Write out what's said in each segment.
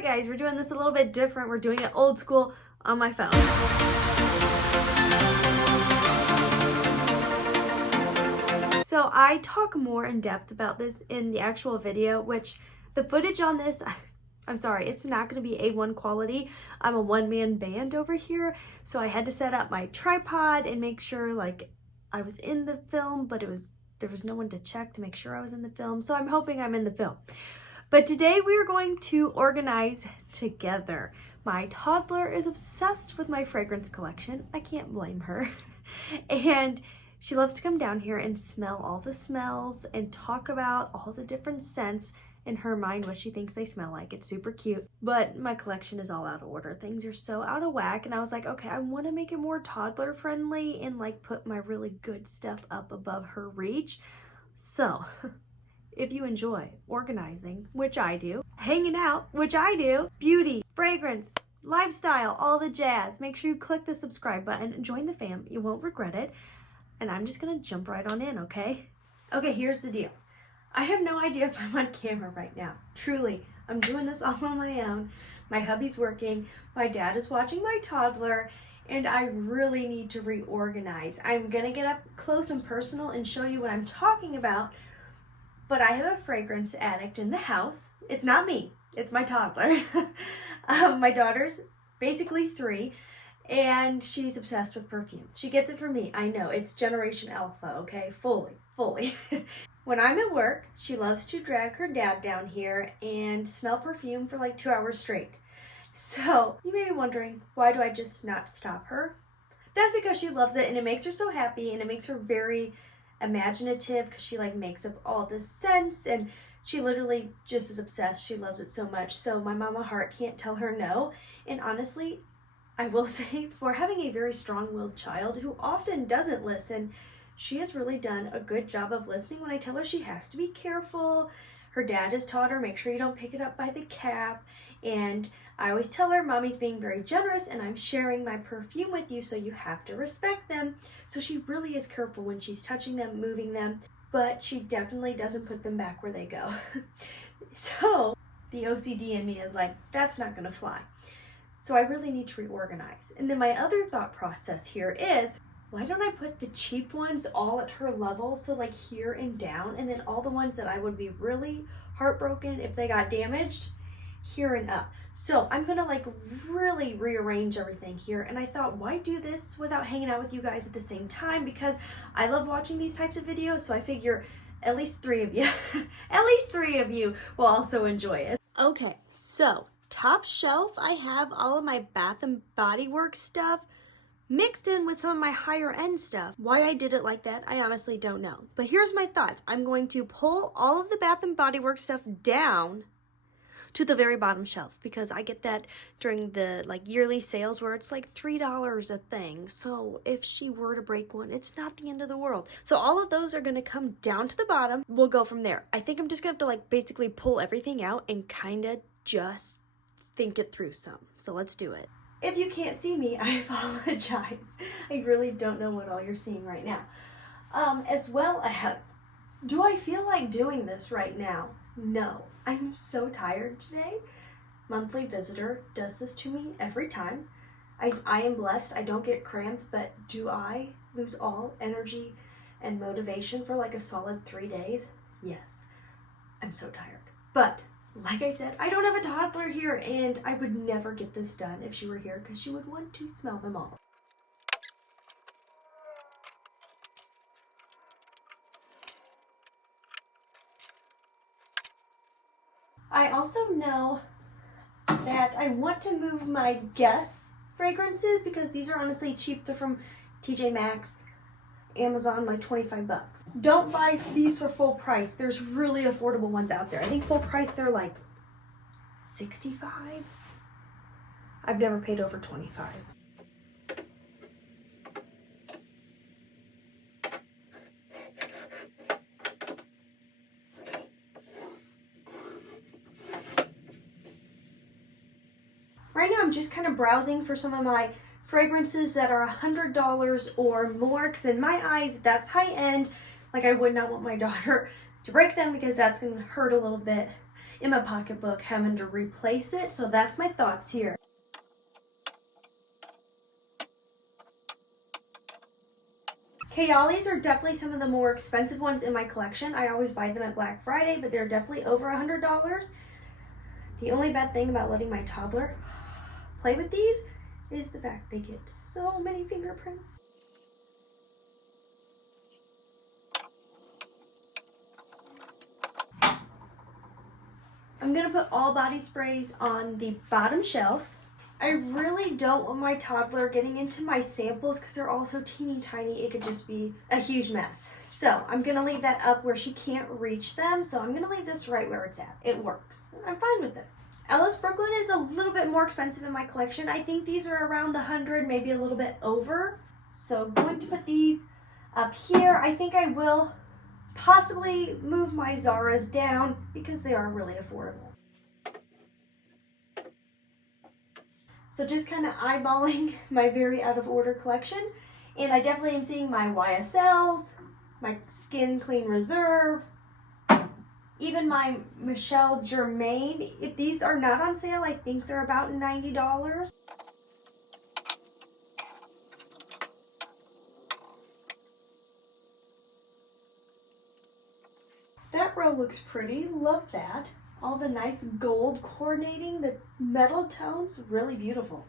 Alright guys, we're doing this a little bit different. We're doing it old school on my phone. So I talk more in depth about this in the actual video, which the footage on this, I'm sorry, it's not going to be A1 quality. I'm a one-man band over here, so I had to set up my tripod and make sure like I was in the film, but there was no one to check to make sure I was in the film, so I'm hoping I'm in the film. But today we are going to organize together. My toddler is obsessed with my fragrance collection. I can't blame her. And she loves to come down here and smell all the smells and talk about all the different scents in her mind, what she thinks they smell like. It's super cute, but my collection is all out of order. Things are so out of whack, and I was like, okay, I want to make it more toddler friendly and like put my really good stuff up above her reach. So if you enjoy organizing, which I do, hanging out, which I do, beauty, fragrance, lifestyle, all the jazz, make sure you click the subscribe button and join the fam. You won't regret it. And I'm just gonna jump right on in, okay? Okay, here's the deal. I have no idea if I'm on camera right now. Truly, I'm doing this all on my own. My hubby's working, my dad is watching my toddler, and I really need to reorganize. I'm gonna get up close and personal and show you what I'm talking about, but I have a fragrance addict in the house. It's not me, it's my toddler. My daughter's basically 3, and she's obsessed with perfume. She gets it from me, I know, it's Generation Alpha, okay, fully. When I'm at work, she loves to drag her dad down here and smell perfume for like 2 hours straight. So you may be wondering, why do I just not stop her? That's because she loves it and it makes her so happy and it makes her very imaginative because she like makes up all the scents and she literally just is obsessed. She loves it so much. So my mama heart can't tell her no. And honestly, I will say, for having a very strong-willed child who often doesn't listen, she has really done a good job of listening when I tell her she has to be careful. Her dad has taught her, make sure you don't pick it up by the cap. And I always tell her, mommy's being very generous and I'm sharing my perfume with you, so you have to respect them. So she really is careful when she's touching them, moving them, but she definitely doesn't put them back where they go. So the OCD in me is like, that's not gonna fly. So I really need to reorganize. And then my other thought process here is, why don't I put the cheap ones all at her level, so like here and down, and then all the ones that I would be really heartbroken if they got damaged, here and up. So I'm gonna like really rearrange everything here, and I thought, why do this without hanging out with you guys at the same time? Because I love watching these types of videos, so I figure at least 3 of you, at least 3 of you will also enjoy it. Okay, so top shelf, I have all of my Bath and Body Works stuff mixed in with some of my higher end stuff. Why I did it like that, I honestly don't know. But here's my thoughts. I'm going to pull all of the Bath and Body Works stuff down to the very bottom shelf because I get that during the like yearly sales where it's like $3 a thing. So if she were to break one, it's not the end of the world. So all of those are gonna come down to the bottom. We'll go from there. I think I'm just gonna have to like basically pull everything out and kind of just think it through some. So let's do it. If you can't see me, I apologize. I really don't know what all you're seeing right now. As well as, do I feel like doing this right now? No. I'm so tired today. Monthly visitor does this to me every time. I am blessed. I don't get cramps, but do I lose all energy and motivation for like a solid 3 days? Yes. I'm so tired. But like I said, I don't have a toddler here, and I would never get this done if she were here because she would want to smell them all. I also know that I want to move my Guess fragrances because these are honestly cheap. They're from TJ Maxx, Amazon, like 25 bucks. Don't buy these for full price. There's really affordable ones out there. I think full price they're like 65. I've never paid over 25. Right now I'm just kind of browsing for some of my fragrances that are $100 or more, because in my eyes that's high end. Like I would not want my daughter to break them because that's going to hurt a little bit. in my pocketbook having to replace it. So that's my thoughts here. Kayali's are definitely some of the more expensive ones in my collection. I always buy them at Black Friday, but they're definitely over $100. The only bad thing about letting my toddler play with these is the fact they get so many fingerprints. I'm gonna put all body sprays on the bottom shelf. I really don't want my toddler getting into my samples because they're all so teeny tiny, it could just be a huge mess. So I'm gonna leave that up where she can't reach them. So I'm gonna leave this right where it's at. It works, I'm fine with it. Ellis Brooklyn is a little bit more expensive in my collection. I think these are around the 100, maybe a little bit over. So I'm going to put these up here. I think I will possibly move my Zara's down because they are really affordable. So just kind of eyeballing my very out of order collection. And I definitely am seeing my YSLs, my Skin Clean Reserve, even my Michelle Germain. If these are not on sale, I think they're about $90. That row looks pretty, love that. All the nice gold coordinating, the metal tones, really beautiful.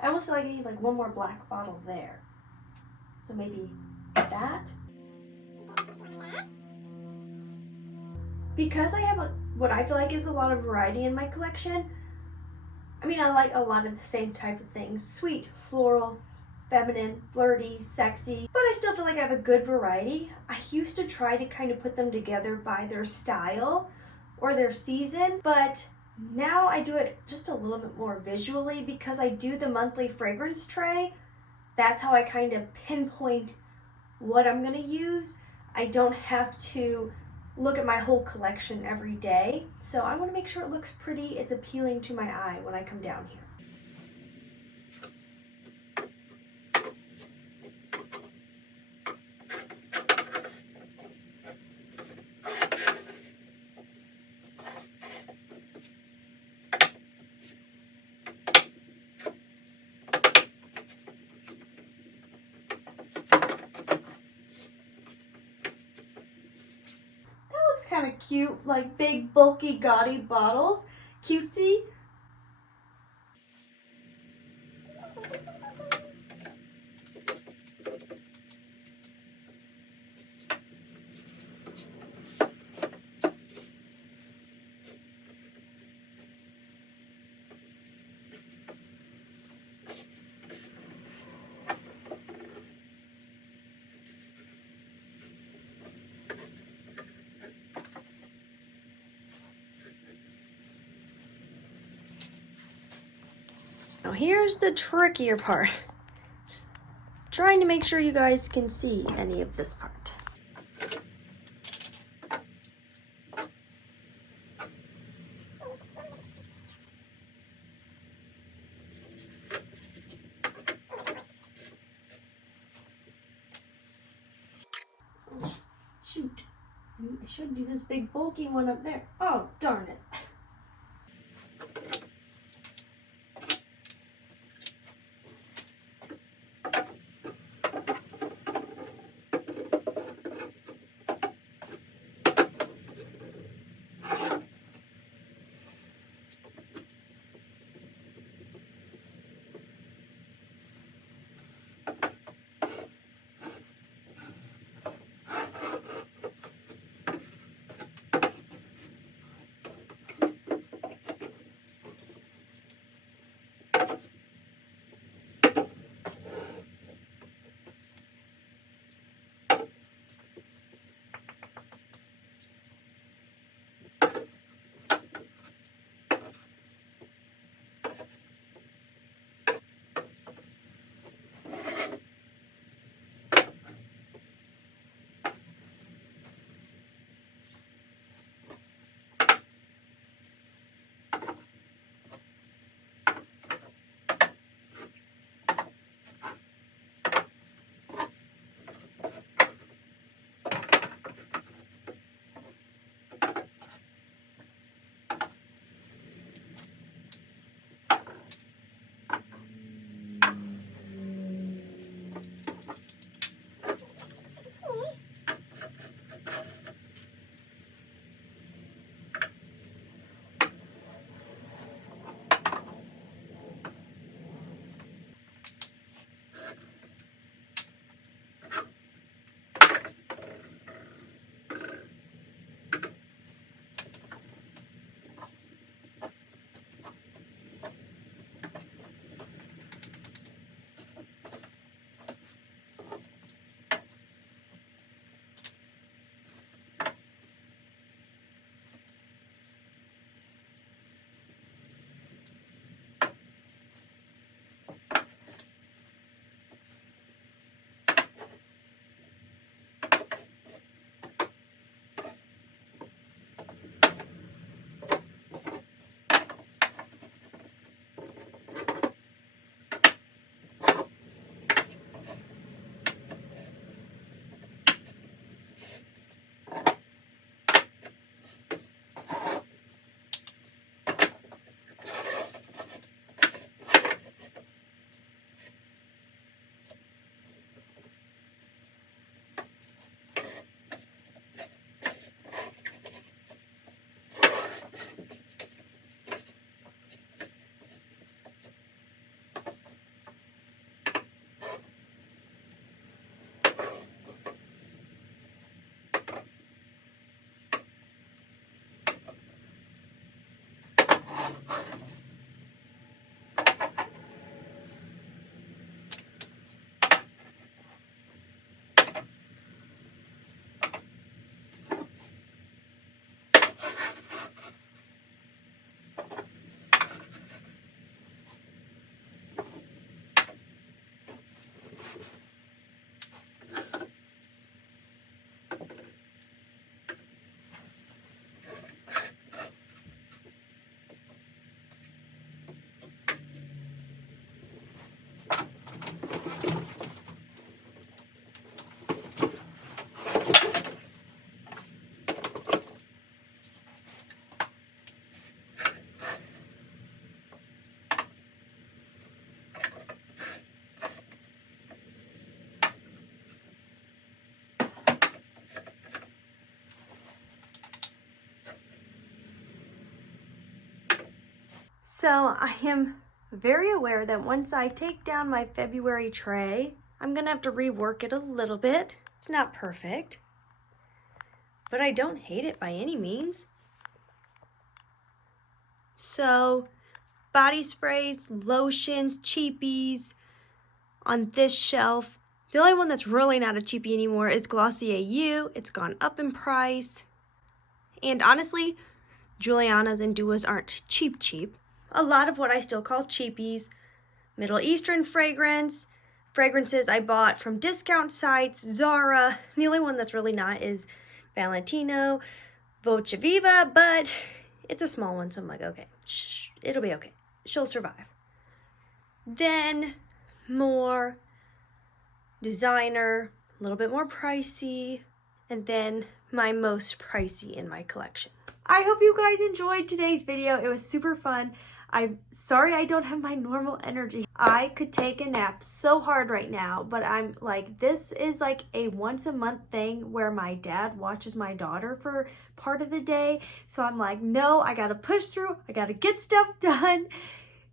I almost feel like I need like one more black bottle there. So maybe that. Because I have what I feel like is a lot of variety in my collection, I mean, I like a lot of the same type of things. Sweet, floral, feminine, flirty, sexy, but I still feel like I have a good variety. I used to try to kind of put them together by their style or their season, but now I do it just a little bit more visually because I do the monthly fragrance tray. That's how I kind of pinpoint what I'm gonna use. I don't have to look at my whole collection every day. So I wanna make sure it looks pretty, it's appealing to my eye when I come down here. Kind of cute, like big, bulky, gaudy bottles. Cutesy. Now here's the trickier part. Trying to make sure you guys can see any of this part. Oh, shoot. I should do this big bulky one up there. Oh, darn it. So I am very aware that once I take down my February tray, I'm gonna have to rework it a little bit. It's not perfect, but I don't hate it by any means. So body sprays, lotions, cheapies on this shelf. The only one that's really not a cheapie anymore is Glossier U. It's gone up in price. And honestly, Juliana's and Dua's aren't cheap. A lot of what I still call cheapies, Middle Eastern fragrances I bought from discount sites, Zara. The only one that's really not is Valentino, Voce Viva, but it's a small one, so I'm like, okay, it'll be okay. She'll survive. Then more designer, a little bit more pricey, and then my most pricey in my collection. I hope you guys enjoyed today's video. It was super fun. I'm sorry I don't have my normal energy. I could take a nap so hard right now, but I'm like, this is like a once a month thing where my dad watches my daughter for part of the day. So I'm like, no, I gotta push through. I gotta get stuff done,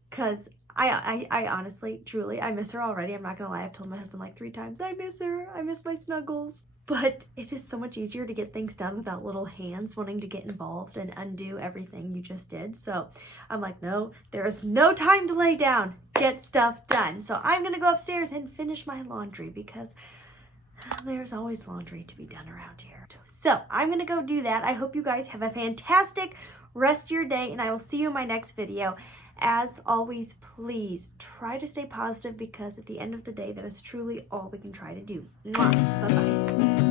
because I honestly, truly, I miss her already. I'm not gonna lie. I've told my husband like 3 times, I miss her. I miss my snuggles. But it is so much easier to get things done without little hands wanting to get involved and undo everything you just did. So I'm like, no, there is no time to lay down. Get stuff done. So I'm gonna go upstairs and finish my laundry, because there's always laundry to be done around here. So I'm gonna go do that. I hope you guys have a fantastic rest of your day, and I will see you in my next video. As always, please try to stay positive, because at the end of the day, that is truly all we can try to do. Mwah. Bye-bye.